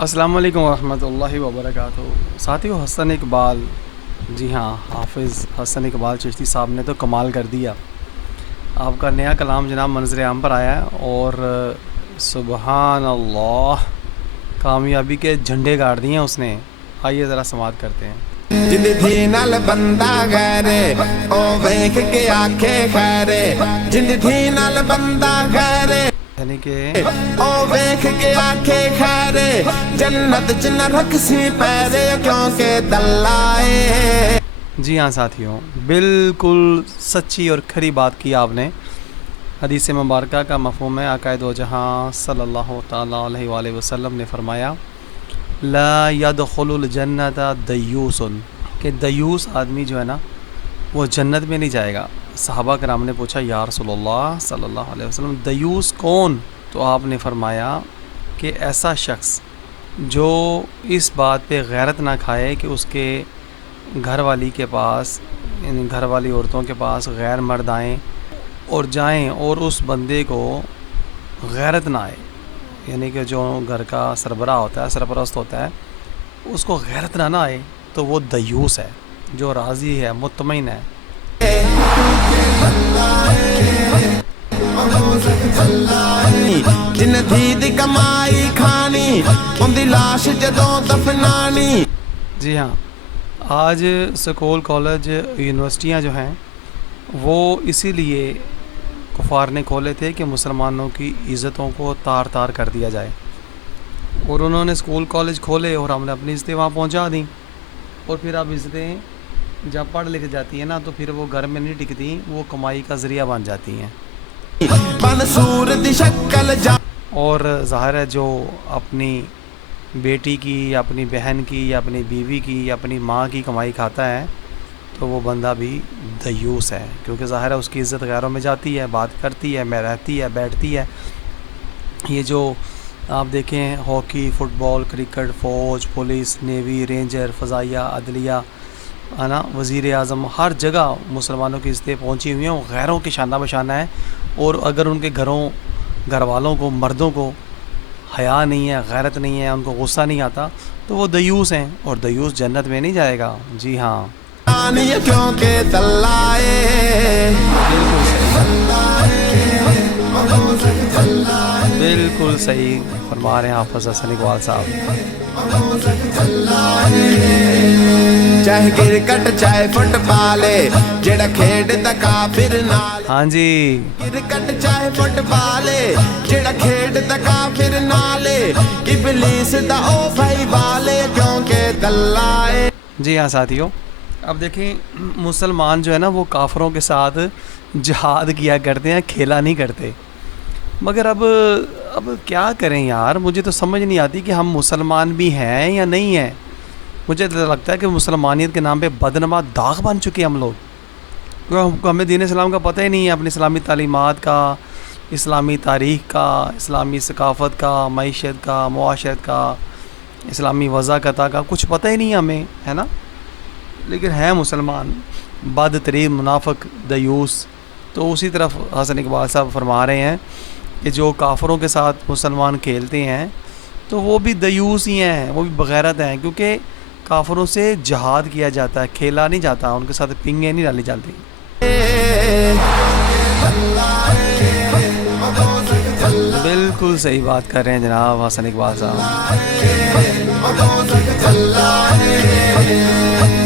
السلام علیکم ورحمۃ اللہ وبرکاتہ ساتھیو، حسن اقبال، جی ہاں، حافظ حسن اقبال چشتی صاحب نے تو کمال کر دیا۔ آپ کا نیا کلام جناب منظر عام پر آیا ہے اور سبحان اللہ، کامیابی کے جھنڈے گاڑ دیے ہیں اس نے۔ آئیے ذرا سماعت کرتے ہیں۔ جد تھی نال بندہ غیرے او ویکھ کے آکھے خیرے، جد تھی نال بندہ غیرے یعنی کہ او ویکھ کے آکھے خیرے، جنت چ نہ رکھ سی پیرے کیونکہ دلائے۔ جی ہاں ساتھیوں، بالکل سچی اور کھری بات کی آپ نے۔ حدیث مبارکہ کا مفہوم ہے، آقا دو جہاں صلی اللہ تعالیٰ علیہ وآلہ وسلم نے فرمایا لا يدخل الجنت دیوس، کہ دیوس آدمی جو ہے نا وہ جنت میں نہیں جائے گا۔ صحابہ کرام نے پوچھا یا رسول اللہ صلی اللہ علیہ وسلم دیوس کون؟ تو آپ نے فرمایا کہ ایسا شخص جو اس بات پہ غیرت نہ کھائے کہ اس کے گھر والی کے پاس، یعنی گھر والی عورتوں کے پاس غیر مرد آئیں اور جائیں اور اس بندے کو غیرت نہ آئے، یعنی کہ جو گھر کا سربراہ ہوتا ہے، سرپرست ہوتا ہے، اس کو غیرت نہ آئے تو وہ دیوس ہے، جو راضی ہے، مطمئن ہے۔ جن تھی دی کمائی کھانی ان دی لاش جدوں دفنانی۔ جی ہاں، آج سکول، کالج، یونیورسٹیاں جو ہیں وہ اسی لیے کفار نے کھولے تھے کہ مسلمانوں کی عزتوں کو تار تار کر دیا جائے، اور انہوں نے سکول کالج کھولے اور ہم نے اپنی عزتیں وہاں پہنچا دیں، اور پھر اب عزتیں جب پڑھ لکھ جاتی ہیں نا تو پھر وہ گھر میں نہیں ٹکتی، وہ کمائی کا ذریعہ بن جاتی ہیں۔ منصور دی شکل جا اور ظاہر ہے جو اپنی بیٹی کی یا اپنی بہن کی یا اپنی بیوی کی یا اپنی ماں کی کمائی کھاتا ہے تو وہ بندہ بھی دیوس ہے، کیونکہ ظاہر ہے اس کی عزت غیروں میں جاتی ہے، بات کرتی ہے، میں رہتی ہے، بیٹھتی ہے۔ یہ جو آپ دیکھیں ہاکی، فٹ بال، کرکٹ، فوج، پولیس، نیوی، رینجر، فضائیہ، عدلیہ، ہے نا، وزیر اعظم، ہر جگہ مسلمانوں کی عزتیں پہنچی ہوئی ہیں، وہ غیروں کے شانہ بشانہ ہیں، اور اگر ان کے گھر والوں کو، مردوں کو حیا نہیں ہے، غیرت نہیں ہے، ان کو غصہ نہیں آتا تو وہ دیوس ہیں، اور دیوس جنت میں نہیں جائے گا۔ جی ہاں، کیونکہ دلائے۔ بالکل صحیح فرما رہے ہیں حافظ حسن اقبال صاحب۔ چاہے کرکٹ چاہے فٹ بال جڑا کھیڈدا کافر نال، ہاں جی، کرکٹ چاہے فٹ بال جڑا کھیڈدا کافر نال، ابلیس دا او بھائی والے کیونکہ دلائے۔ جی ہاں ساتھیوں، اب دیکھیں مسلمان جو ہے نا وہ کافروں کے ساتھ جہاد کیا کرتے ہیں، کھیلا نہیں کرتے، مگر اب کیا کریں یار، مجھے تو سمجھ نہیں آتی کہ ہم مسلمان بھی ہیں یا نہیں ہیں۔ مجھے تو لگتا ہے کہ مسلمانیت کے نام پہ بدنما داغ بن چکے ہم لوگ، کیونکہ ہمیں دین اسلام کا پتہ ہی نہیں ہے، اپنی اسلامی تعلیمات کا، اسلامی تاریخ کا، اسلامی ثقافت کا، معیشت کا، معاشرت کا، اسلامی وضاقت کا کچھ پتہ ہی نہیں ہے ہمیں، ہے نا، لیکن ہیں مسلمان، بد ترین منافق، دیوس۔ تو اسی طرف حسن اقبال صاحب فرما رہے ہیں کہ جو کافروں کے ساتھ مسلمان کھیلتے ہیں تو وہ بھی دیوس ہی ہیں، وہ بھی بغیرت ہیں، کیونکہ کافروں سے جہاد کیا جاتا ہے، کھیلا نہیں جاتا، ان کے ساتھ پنگیں نہیں ڈالی جاتی۔ بالکل صحیح بات کر رہے ہیں جناب حسن اقبال صاحب۔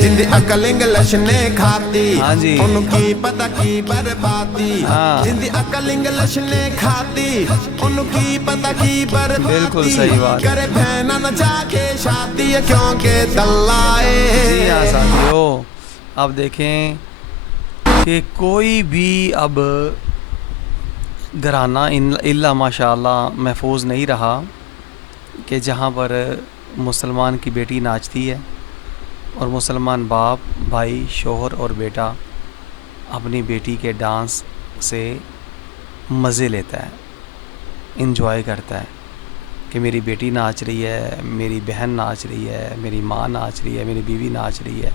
جندی عقل انگلش نے کھاتی ہاں جی، ان کی پتہ کی بربادی، ہاں جندی عقل انگلش نے کھاتی ان کی پتہ کی بالکل بربادی، صحیح بات۔ کرے بہنا نہ جا کے شادی کیونکہ دلائے۔ جی ہاں ساتھیو، اب دیکھیں کہ کوئی بھی اب گھرانہ الا ماشاء اللہ محفوظ نہیں رہا کہ جہاں پر مسلمان کی بیٹی ناچتی ہے اور مسلمان باپ، بھائی، شوہر اور بیٹا اپنی بیٹی کے ڈانس سے مزے لیتا ہے، انجوائے کرتا ہے کہ میری بیٹی ناچ رہی ہے، میری بہن ناچ رہی ہے، میری ماں ناچ رہی ہے، میری بیوی ناچ رہی ہے،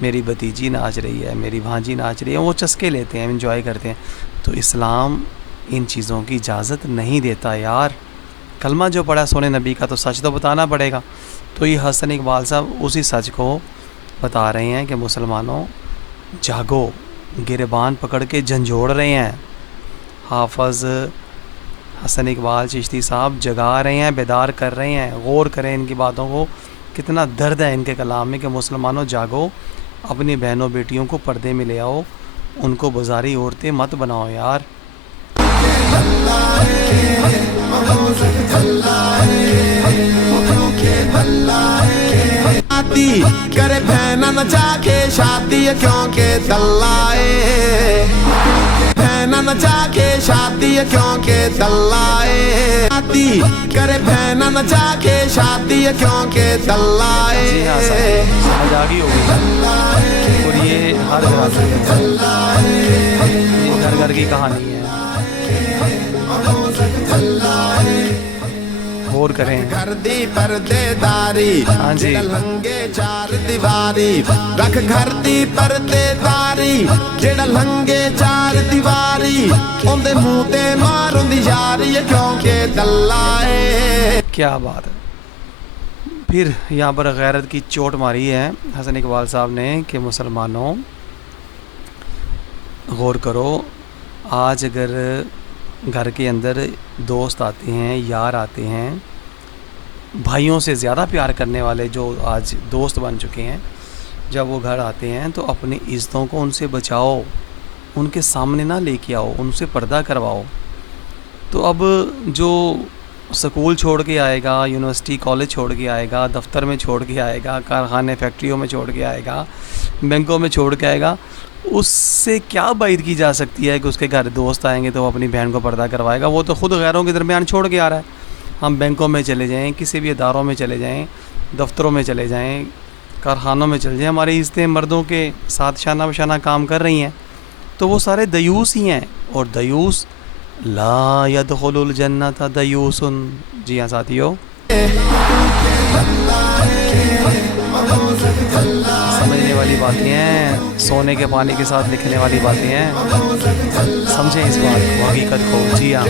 میری بھتیجی ناچ رہی ہے، میری بھانجی ناچ رہی ہے، وہ چسکے لیتے ہیں، انجوائے کرتے ہیں۔ تو اسلام ان چیزوں کی اجازت نہیں دیتا یار، کلمہ جو پڑھا سونے نبی کا تو سچ تو بتانا پڑے گا. تو یہ حسن اقبال صاحب اسی سچ کو بتا رہے ہیں کہ مسلمانوں جاگو، گریبان پکڑ کے جھنجھوڑ رہے ہیں. حافظ حسن اقبال چشتی صاحب جگا رہے ہیں، بیدار کر رہے ہیں. غور کریں ان کی باتوں کو، کتنا درد ہے ان کے کلام میں کہ مسلمانوں جاگو، اپنی بہنوں بیٹیوں کو پردے میں لے آؤ، ان کو بازاری عورتیں مت بناؤ یار. کرے بہنا نچا کے شادی کیونکہ دلائے، بہنا نچا کے شادی کیونکہ دلائے، کرے بہنا نچا کے شادی کیونکہ دلائے. جی ہاں سر، سمجھ آ گئی ہوگی. اور یہ ہر گھر کی کہانی ہے. غور کریں. گھر دی پردے داری، ہاں جی، لنگے چار دیواری، رکھ گھر دی پردے داری، جڑا لنگے چار دیواری، اون دے منہ تے ماروں دی یاری کیونکہ دلائے. کیا بات ہے. پھر یہاں پر غیرت کی چوٹ ماری ہے حسن اقبال صاحب نے کہ مسلمانوں غور کرو، آج اگر گھر کے اندر دوست آتے ہیں، یار آتے ہیں، بھائیوں سے زیادہ پیار کرنے والے جو آج دوست بن چکے ہیں، جب وہ گھر آتے ہیں تو اپنی عزتوں کو ان سے بچاؤ، ان کے سامنے نہ لے کے آؤ، ان سے پردہ کرواؤ. تو اب جو سکول چھوڑ کے آئے گا، یونیورسٹی کالج چھوڑ کے آئے گا، دفتر میں چھوڑ کے آئے گا، کارخانے فیکٹریوں میں چھوڑ کے آئے گا، بینکوں میں چھوڑ کے آئے گا، اس سے کیا بعید کی جا سکتی ہے کہ اس کے گھر دوست آئیں گے تو وہ اپنی بہن کو پردہ کروائے گا. وہ تو خود غیروں کے درمیان چھوڑ کے آ رہا ہے. ہم بینکوں میں چلے جائیں، کسی بھی اداروں میں چلے جائیں، دفتروں میں چلے جائیں، کارخانوں میں چلے جائیں، ہماری عزتیں مردوں کے ساتھ شانہ بشانہ کام کر رہی ہیں، تو وہ سارے دیوس ہی ہیں. اور دیوس لا يدخل الجنت دیوس. جی ہاں ساتھیو، سمجھنے والی باتیں ہیں، سونے کے پانی کے ساتھ لکھنے والی باتیں ہیں. سمجھیں اس بات کو، حقیقت کو. جی ہاں،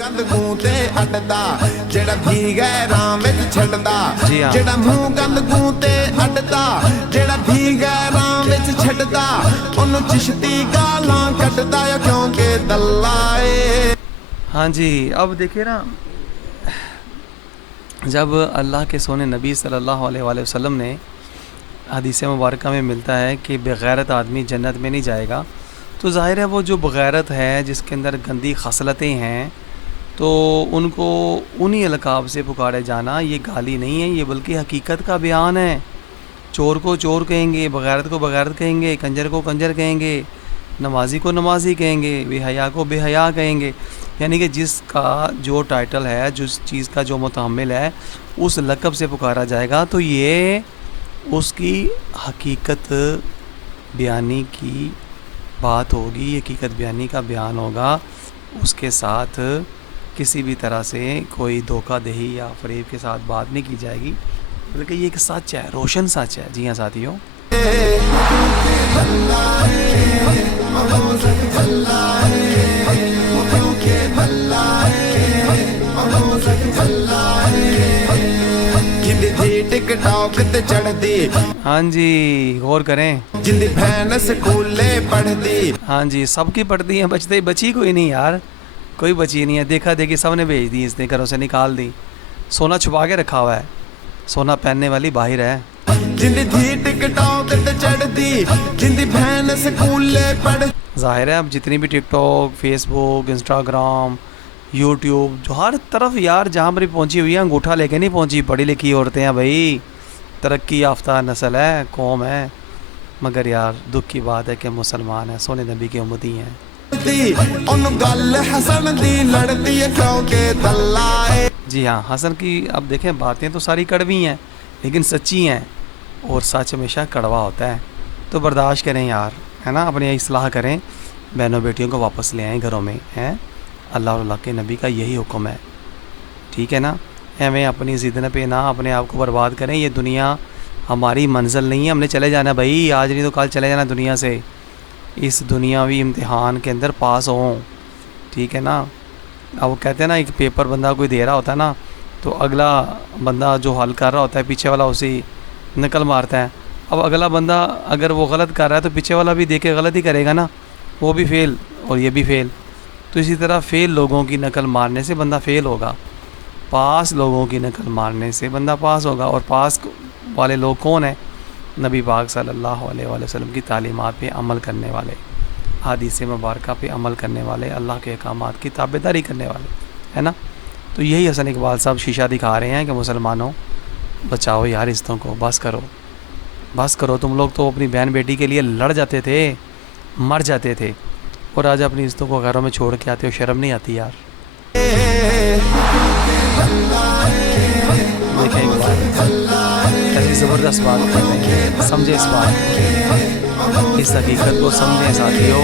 گند گونتے اڈدا جڑا بھیگے راہ وچ چھڈدا، جی ہاں، جڑا منہ گند گونتے اڈدا جڑا بھیگے راہ وچ چھڈدا، اونوں چشتی گالاں کڈدا کیونکہ دلائے. ہاں جی. اب دیکھیں نا، جب اللہ کے سونے نبی صلی اللہ علیہ وآلہ وسلم نے حدیث مبارکہ میں ملتا ہے کہ بغیرت آدمی جنت میں نہیں جائے گا، تو ظاہر ہے وہ جو بغیرت ہے، جس کے اندر گندی خصلتیں ہیں، تو ان کو انہی القاب سے پکارے جانا یہ گالی نہیں ہے، یہ بلکہ حقیقت کا بیان ہے. چور کو چور کہیں گے، بغیرت کو بغیرت کہیں گے، کنجر کو کنجر کہیں گے، نمازی کو نمازی کہیں گے، بے حیا کو بے حیا کہیں گے. یعنی کہ جس کا جو ٹائٹل ہے، جس چیز کا جو متحمل ہے، اس لقب سے پکارا جائے گا، تو یہ اس کی حقیقت بیانی کی بات ہوگی، حقیقت بیانی کا بیان ہوگا. اس کے ساتھ کسی بھی طرح سے کوئی دھوکہ دہی یا فریب کے ساتھ بات نہیں کی جائے گی، بلکہ یہ ایک سچ ہے، روشن سچ ہے. جی ہاں ساتھیوں، ٹک ٹاک تے چڑھ دی. ہاں جی، غور کریں. جندی بہن سکولے پڑھ دی. ہاں جی، سب کی پڑھتی ہیں، بچتے بچی کوئی نہیں یار، کوئی بچی نہیں ہے. دیکھا دیکھی سب نے بھیج دی، اس نے گھروں سے نکال دی. سونا چھپا کے رکھا ہوا ہے، سونا پہننے والی باہر ہے. جندی دھی ٹک ٹاک تے چڑھ دی، جندی بہن سکولے پڑھ. ظاہر ہے اب جتنی بھی ٹک ٹاک، فیس بک، انسٹاگرام، یوٹیوب، جو ہر طرف یار جہاں پر پہنچی ہوئی ہے، انگوٹھا لے کے نہیں پہنچی. پڑھی لکھی عورتیں ہیں بھائی، ترقی یافتہ نسل ہے، قوم ہے، مگر یار دکھ کی بات ہے کہ مسلمان ہیں، سونے نبی کی امتی ہیں. گل حسن دی لڑتی کیونکہ دلائے. جی ہاں، حسن کی اب دیکھیں باتیں تو ساری کڑوی ہیں لیکن سچی ہیں، اور سچ ہمیشہ کڑوا ہوتا ہے. تو برداشت کریں یار، ہے نا، اپنی اصلاح کریں، بہنوں بیٹیوں کو واپس لے آئیں گھروں میں. ہیں اللہ اور اللہ کے نبی کا یہی حکم ہے، ٹھیک ہے نا. ہمیں اپنی ضد پہ نہ اپنے آپ کو برباد کریں. یہ دنیا ہماری منزل نہیں ہے، ہم نے چلے جانا بھائی، آج نہیں تو کل چلے جانا دنیا سے. اس دنیاوی امتحان کے اندر پاس ہوں، ٹھیک ہے نا. اب وہ کہتے ہیں نا ایک پیپر بندہ کوئی دے رہا ہوتا ہے نا تو اگلا بندہ جو حل کر رہا ہوتا ہے پیچھے والا اسی نقل مارتا ہے. اب اگلا بندہ اگر وہ غلط کر رہا ہے تو پیچھے والا بھی دیکھ کے غلط ہی کرے گا نا, وہ بھی فیل اور یہ بھی فیل. تو اسی طرح فیل لوگوں کی نقل مارنے سے بندہ فیل ہوگا, پاس لوگوں کی نقل مارنے سے بندہ پاس ہوگا. اور پاس والے لوگ کون ہیں؟ نبی پاک صلی اللہ علیہ وآلہ وسلم کی تعلیمات پہ عمل کرنے والے, حدیث مبارکہ پہ عمل کرنے والے, اللہ کے احکامات کی تابعداری کرنے والے, ہے نا. تو یہی حسن اقبال صاحب شیشہ دکھا رہے ہیں کہ مسلمانوں بچاؤ یار رشتوں کو, بس کرو بس کرو. تم لوگ تو اپنی بہن بیٹی کے لیے لڑ جاتے تھے, مر جاتے تھے, اور آج اپنی رشتوں کو گھروں میں چھوڑ کے آتے ہو, شرم نہیں آتی یار. دیکھیں کیسی زبردست بات کر رہے ہیں, سمجھے اس بات, اس حقیقت کو سمجھیں ساتھیوں.